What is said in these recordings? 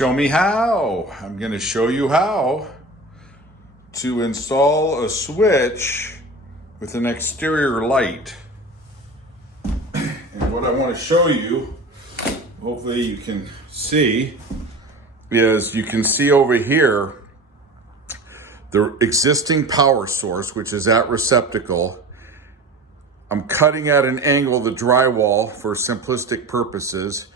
Show me how. I'm going to show you how to install a switch with an exterior light. And what I want to show you, hopefully you can see, is you can see over here the existing power source, which is at Receptacle. I'm cutting at an angle the drywall for simplistic purposes.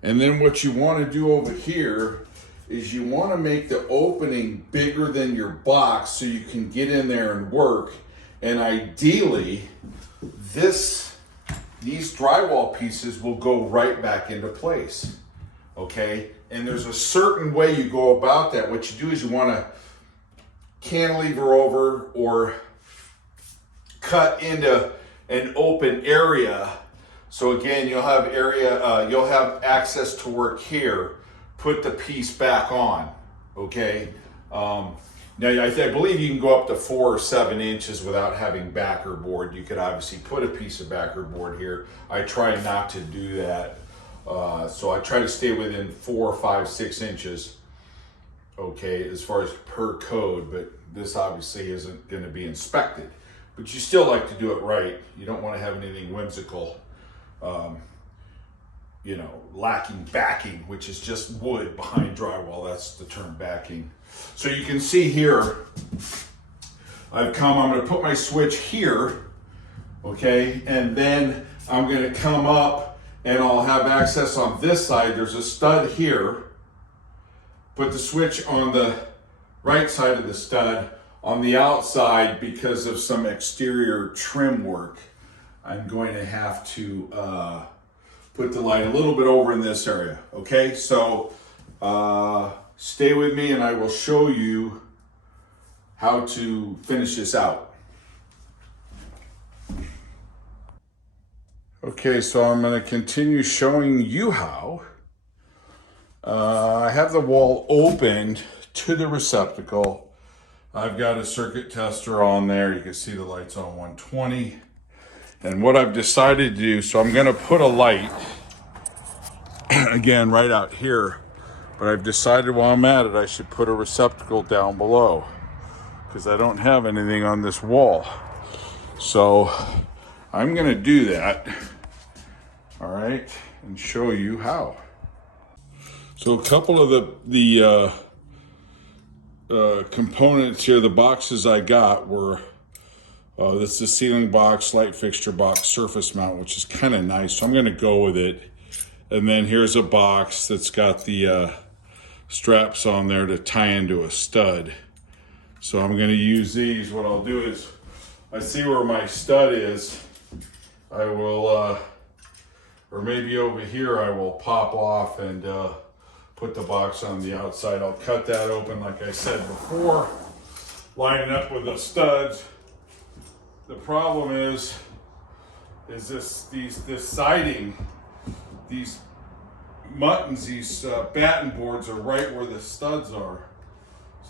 And then what you want to do over here is you want to make the opening bigger than your box so you can get in there and work. And ideally, these drywall pieces will go right back into place, okay? And there's a certain way you go about that. What you do is you want to cantilever over or cut into an open area. So again, you'll have you'll have access to work here. Put the piece back on, okay? Now, I believe you can go up to 4 or 7 inches without having backer board. You could obviously put a piece of backer board here. I try not to do that. So I try to stay within 4, 5, 6 inches, okay, as far as per code, but this obviously isn't gonna be inspected. But you still like to do it right. You don't wanna have anything whimsical, you know, lacking backing, which is just wood behind drywall. That's the term backing. So you can see here, I'm gonna put my switch here, okay? And then I'm gonna come up and I'll have access on this side. There's a stud here. Put the switch on the right side of the stud. On the outside, because of some exterior trim work, I'm going to have to put the light a little bit over in this area, okay? So stay with me and I will show you how to finish this out. Okay, so I'm gonna continue showing you how. I have the wall opened to the receptacle. I've got a circuit tester on there. You can see the light's on 120. And what I've decided to do, so I'm gonna put a light, again, right out here, but I've decided while I'm at it, I should put a receptacle down below because I don't have anything on this wall. So I'm gonna do that, all right, and show you how. So a couple of the components here, the boxes I got were, this is the ceiling box, light fixture box, surface mount, which is kind of nice. So I'm gonna go with it. And then here's a box that's got the straps on there to tie into a stud. So I'm gonna use these. What I'll do is, I see where my stud is. I will, or maybe over here, I will pop off and put the box on the outside. I'll cut that open like I said before, line it up with the studs. The problem is this siding, these muttons, these batten boards are right where the studs are.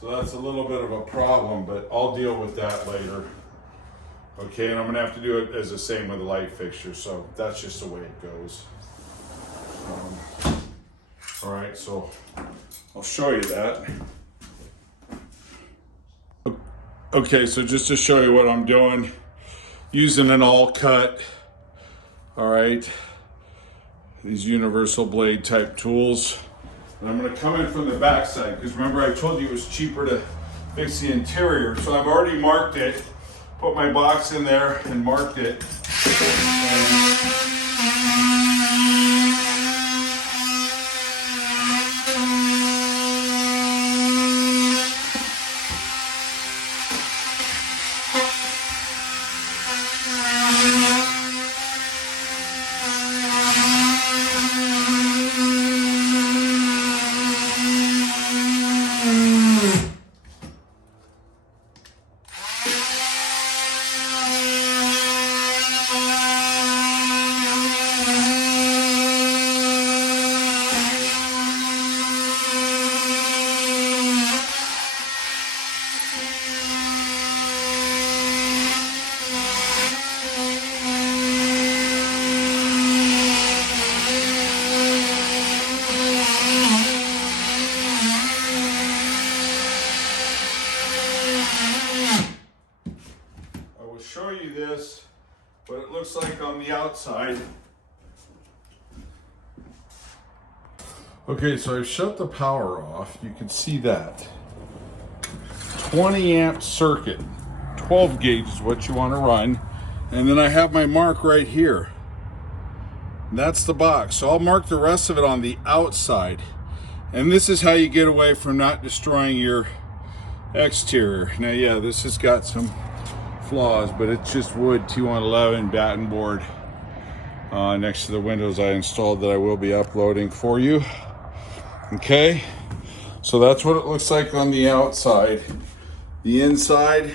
So that's a little bit of a problem, but I'll deal with that later. Okay, and I'm gonna have to do it as the same with the light fixture, so that's just the way it goes. All right, so I'll show you that. Okay, so just to show you what I'm doing, using an all cut, all right, these universal blade type tools. And I'm gonna come in from the back side, because remember I told you it was cheaper to fix the interior. So I've already marked it, put my box in there and marked it. the outside. Okay, so I've shut the power off. You can see that. 20 amp circuit. 12 gauge is what you want to run. And then I have my mark right here. That's the box. So I'll mark the rest of it on the outside. And this is how you get away from not destroying your exterior. Now, yeah, this has got some flaws, but it's just wood 2111 batten board next to the windows I installed that I will be uploading for you. Okay, so that's what it looks like on the outside. The inside,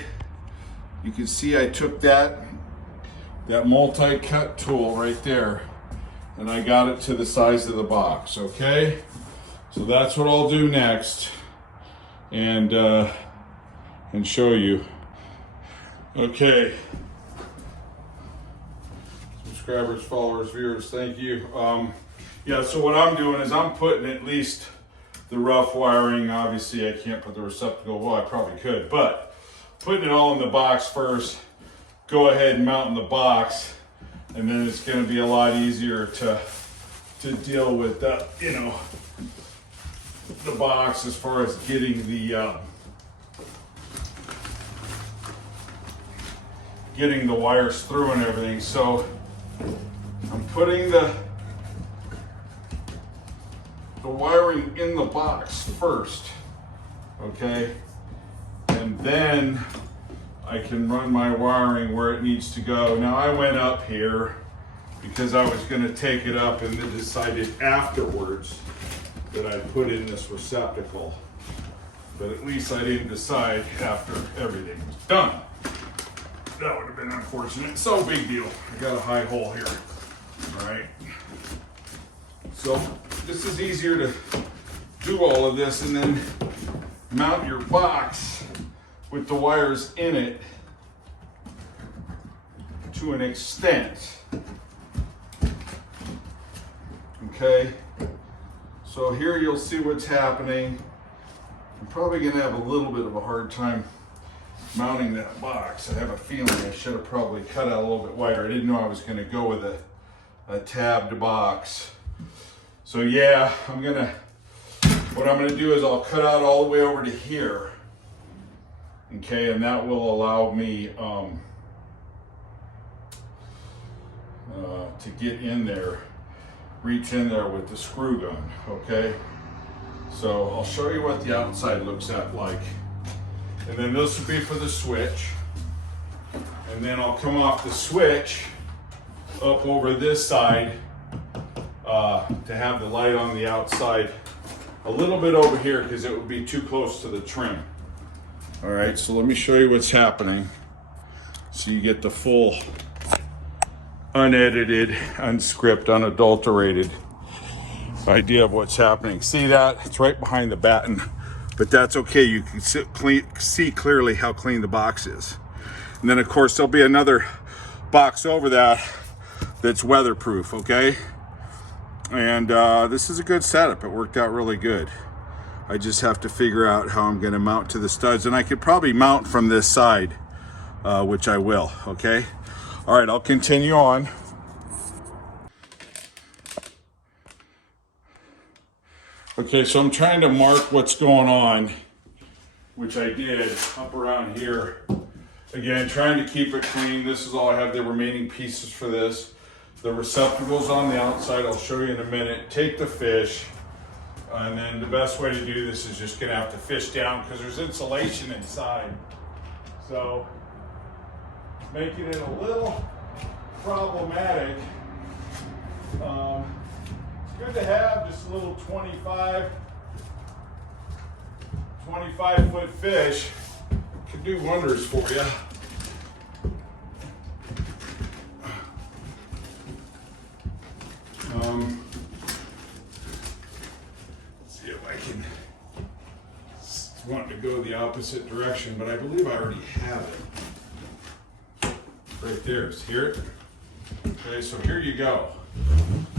you can see I took that multi-cut tool right there and I got it to the size of the box. Okay, so that's what I'll do next and show you. Okay, subscribers, followers, viewers, thank you. Yeah, so what I'm doing is I'm putting at least the rough wiring. Obviously I can't put the receptacle, well I probably could, but putting it all in the box first, go ahead and mount in the box, and then it's going to be a lot easier to deal with the, you know, the box as far as getting the wires through and everything. So I'm putting the wiring in the box first, okay? And then I can run my wiring where it needs to go. Now I went up here because I was gonna take it up and then decided afterwards that I'd put in this receptacle. But at least I didn't decide after everything was done. That would have been unfortunate. So big deal. I got a high hole here, all right? So this is easier to do all of this and then mount your box with the wires in it to an extent. Okay, so here you'll see what's happening. I'm probably gonna have a little bit of a hard time mounting that box. I have a feeling I should have probably cut out a little bit wider. I didn't know I was gonna go with a tabbed box. So yeah, what I'm gonna do is I'll cut out all the way over to here. Okay, and that will allow me to get in there, reach in there with the screw gun, okay? So I'll show you what the outside looks like. And then this will be for the switch. And then I'll come off the switch up over this side to have the light on the outside a little bit over here because it would be too close to the trim. All right, so let me show you what's happening so you get the full unedited, unscripted, unadulterated idea of what's happening. See that? It's right behind the batten, but that's okay. You can see clearly how clean the box is. And then of course there'll be another box over that that's weatherproof, okay? And this is a good setup. It worked out really good. I just have to figure out how I'm gonna mount to the studs, and I could probably mount from this side, which I will, okay? All right, I'll continue on. Okay, so I'm trying to mark what's going on, which I did up around here. Again, trying to keep it clean. This is all I have, the remaining pieces for this. The receptacle's on the outside, I'll show you in a minute. Take the fish, and then the best way to do this is just gonna have to fish down because there's insulation inside. So, making it a little problematic. It's good to have just a little 25 foot fish. Can do wonders for you. Let's see if I can. Want to go the opposite direction, but I believe I already have it. Right there, hear it? Okay, so here you go.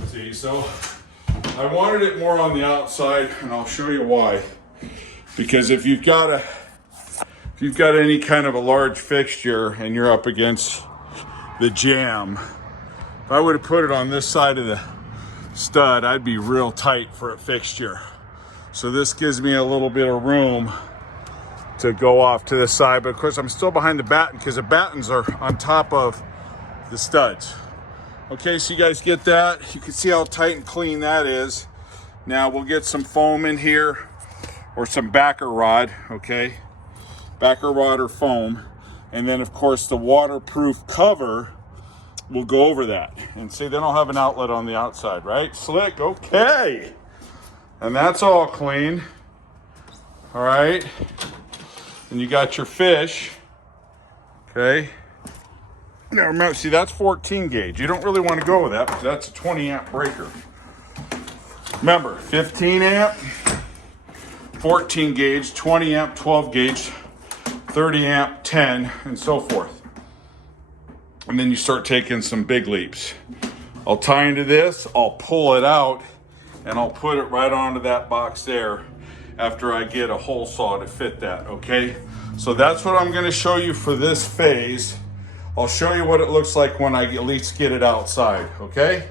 See, so I wanted it more on the outside, and I'll show you why. Because if you've got any kind of a large fixture and you're up against the jamb, If I would have put it on this side of the stud, I'd be real tight for a fixture. So this gives me a little bit of room to go off to the side, but of course I'm still behind the batten because the battens are on top of the studs. Okay, so you guys get that? You can see how tight and clean that is. Now we'll get some foam in here or some backer rod, okay? Backer rod or foam. And then of course the waterproof cover will go over that. And see, they don't have an outlet on the outside, right? Slick, okay. And that's all clean, all right? And you got your fish, okay? Now remember, see, that's 14 gauge. You don't really want to go with that because that's a 20 amp breaker. Remember, 15 amp, 14 gauge, 20 amp, 12 gauge, 30 amp, 10, and so forth. And then you start taking some big leaps. I'll tie into this, I'll pull it out, and I'll put it right onto that box there after I get a hole saw to fit that, okay? So that's what I'm gonna show you for this phase. I'll show you what it looks like when I at least get it outside, okay?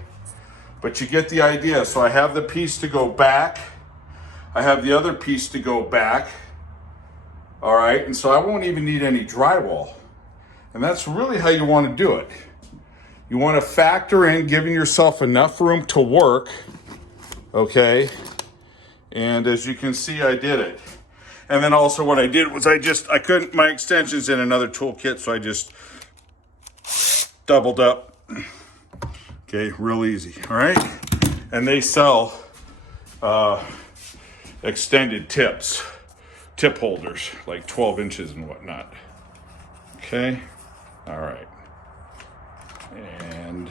But you get the idea. So I have the piece to go back. I have the other piece to go back. All right, and so I won't even need any drywall. And that's really how you want to do it. You want to factor in giving yourself enough room to work, okay? And as you can see, I did it. And then also what I did was I couldn't, my extension's in another toolkit, so I just doubled up. Okay, real easy, all right? And they sell extended tips, tip holders, like 12 inches and whatnot. Okay, all right. And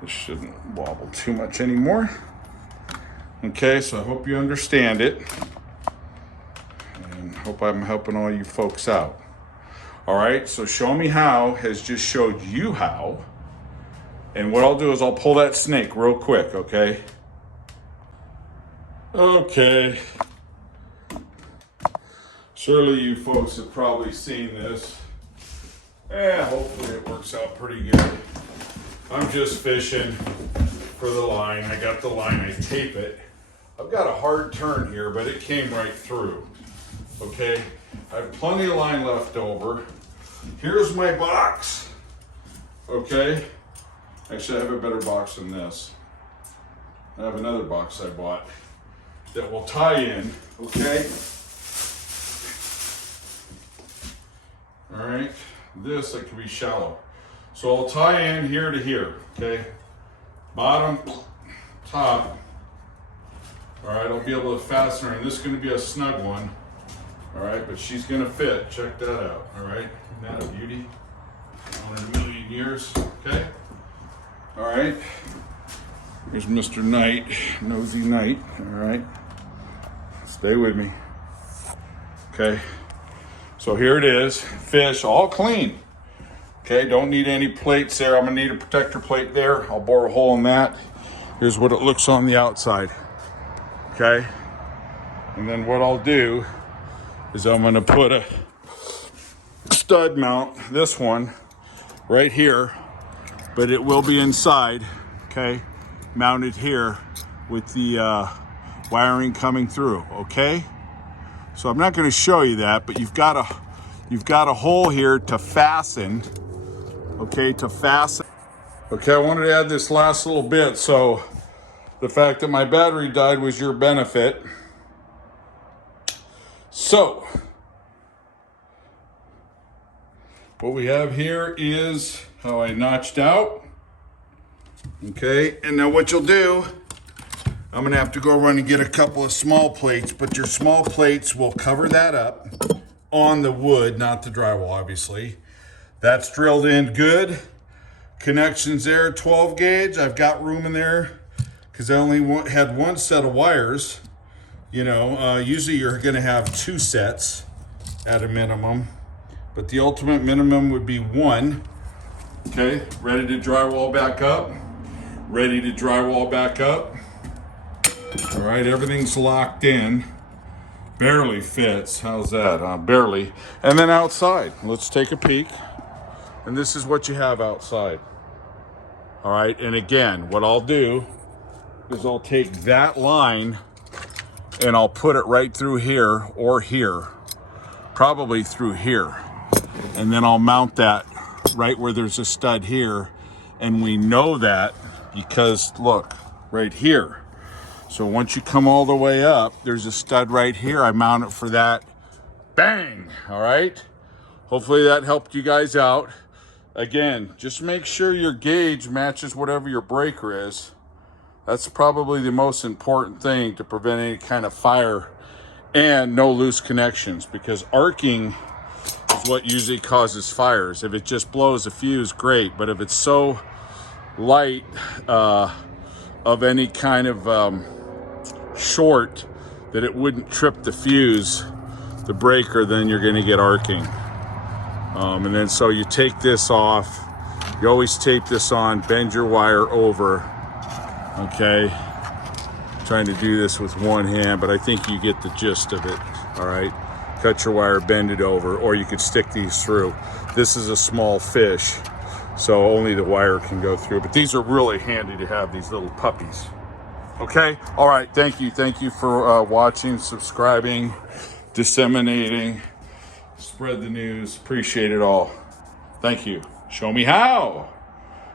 this shouldn't wobble too much anymore. Okay, so I hope you understand it. And hope I'm helping all you folks out. All right, so Show Me How has just showed you how. And what I'll do is I'll pull that snake real quick, okay? Okay. Surely you folks have probably seen this. Hopefully it works out pretty good. I'm just fishing for the line. I got the line, I tape it. I've got a hard turn here, but it came right through, okay? I have plenty of line left over. Here's my box, okay? Actually, I have a better box than this. I have another box I bought that will tie in, okay? All right, this can be shallow. So I'll tie in here to here, okay? Bottom, top. All right, I'll be able to fasten her, and this is gonna be a snug one. All right, but she's gonna fit, check that out, all right? Isn't that a beauty? One in a million years, okay? All right, here's Mr. Knight, Nosy Knight, all right? Stay with me, okay? So here it is, fish, all clean. Okay, don't need any plates there. I'm gonna need a protector plate there. I'll bore a hole in that. Here's what it looks on the outside, okay? And then what I'll do is I'm gonna put a stud mount, this one, right here, but it will be inside, okay? Mounted here with the wiring coming through, okay? So I'm not gonna show you that, but you've got a hole here to fasten, okay, to fasten. Okay, I wanted to add this last little bit. So the fact that my battery died was your benefit. So what we have here is how I notched out. Okay, and now what you'll do, I'm gonna have to go run and get a couple of small plates, but your small plates will cover that up on the wood, not the drywall, obviously. That's drilled in good. Connections there, 12 gauge. I've got room in there because I only had one set of wires. You know, usually you're gonna have two sets at a minimum, but the ultimate minimum would be one. Okay, ready to drywall back up. Ready to drywall back up. All right, everything's locked in. Barely fits, how's that? Barely. And then outside, let's take a peek. And this is what you have outside. All right, and again, what I'll do is I'll take that line and I'll put it right through here or here, probably through here. And then I'll mount that right where there's a stud here. And we know that because look, right here. So once you come all the way up, there's a stud right here. I mount it for that. Bang, all right? Hopefully that helped you guys out. Again, just make sure your gauge matches whatever your breaker is. That's probably the most important thing to prevent any kind of fire and no loose connections, because arcing is what usually causes fires. If it just blows a fuse, great. But if it's so light of any kind of short that it wouldn't trip the fuse, the breaker, then you're going to get arcing. And then so you take this off. You always tape this on, bend your wire over. Okay. Trying to do this with one hand, but I think you get the gist of it. All right. Cut your wire, bend it over, or you could stick these through. This is a small fish, so only the wire can go through. But these are really handy to have, these little puppies. Okay. All right. Thank you. Thank you for watching, subscribing, disseminating. Spread the news. Appreciate it all. Thank you. Show me how.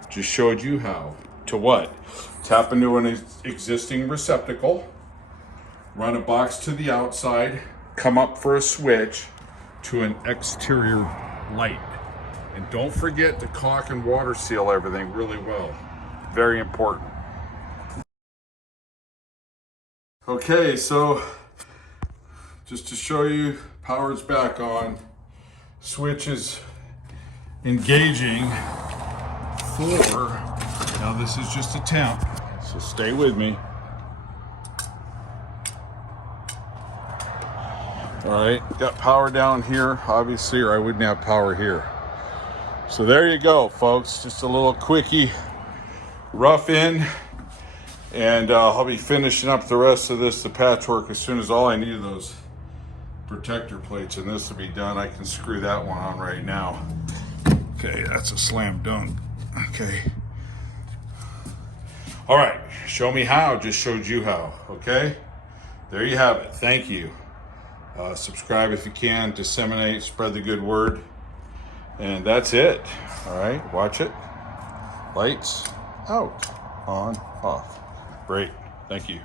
Just showed you how. To what? Tap into an existing receptacle, run a box to the outside, come up for a switch to an exterior light. And don't forget to caulk and water seal everything really well. Very important. Okay, so just to show you, power's back on. Switch is engaging for, now this is just a temp, so stay with me. All right, got power down here, obviously, or I wouldn't have power here. So there you go, folks. Just a little quickie, rough in, and I'll be finishing up the rest of this, the patchwork, as soon as all I need are those protector plates, and this will be done. I can screw that one on right now. Okay, that's a slam dunk. Okay. All right, show me how, just showed you how, okay? There you have it, thank you. Subscribe if you can, disseminate, spread the good word. And that's it, all right? Watch it. Lights out, on, off. Great, thank you.